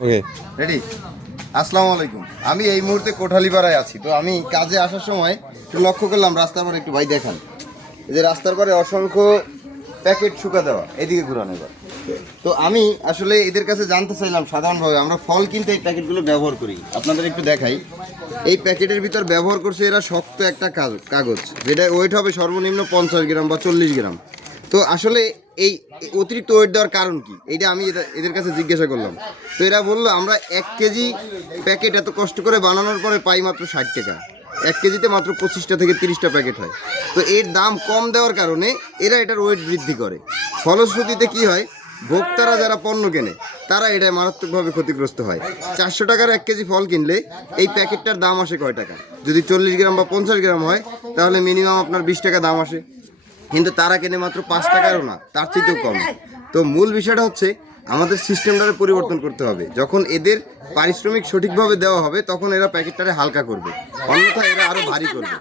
Okay ready. আসসালামু আলাইকুম। আমি এই মুহূর্তে কোঠালীপাড়ায় আছি। তো আমি কাজে আসার সময় একটু লক্ষ্য করলাম রাস্তার পরে একটু ভাই দেখান, এই যে রাস্তার পরে অসংখ্য প্যাকেট শুকা দেওয়া, এদিকে ঘুরানো এবার। তো আমি আসলে এদের কাছে জানতে চাইলাম, সাধারণভাবে আমরা ফল কিনতে এই প্যাকেটগুলো ব্যবহার করি, আপনাদের একটু দেখাই। এই প্যাকেটের ভিতর ব্যবহার করছে এরা শক্ত একটা কাগজ, যেটা ওয়েট হবে সর্বনিম্ন 50 গ্রাম বা 40 গ্রাম। তো আসলে এই অতিরিক্ত ওয়েট দেওয়ার কারণ কি, এইটা আমি এদের কাছে জিজ্ঞাসা করলাম। তো এরা বললো আমরা 1 কেজি প্যাকেট এত কষ্ট করে বানানোর পরে পাই মাত্র 60 টাকা। 1 কেজিতে মাত্র 25টা থেকে 30টা প্যাকেট হয়। তো এর দাম কম দেওয়ার কারণে এরা এটার ওয়েট বৃদ্ধি করে। ফলশ্রুতিতে কি হয়, ভোক্তারা যারা পণ্য কেনে তারা এটায় মারাত্মকভাবে ক্ষতিগ্রস্ত হয়। 400 টাকার 1 কেজি ফল কিনলে এই প্যাকেটটার দাম আসে কয় টাকা? যদি 40 গ্রাম বা 50 গ্রাম হয় তাহলে মিনিমাম আপনার 20 টাকা দাম আসে, কিন্তু তারা কেনে মাত্র 5 টাকারও না, তার চেয়েও কম। তো মূল বিষয়টা হচ্ছে আমাদের সিস্টেমটারে পরিবর্তন করতে হবে। যখন এদের পারিশ্রমিক সঠিকভাবে দেওয়া হবে তখন এরা প্যাকেটটারে হালকা করবে, অন্যথায় এরা আরও ভারী করবে।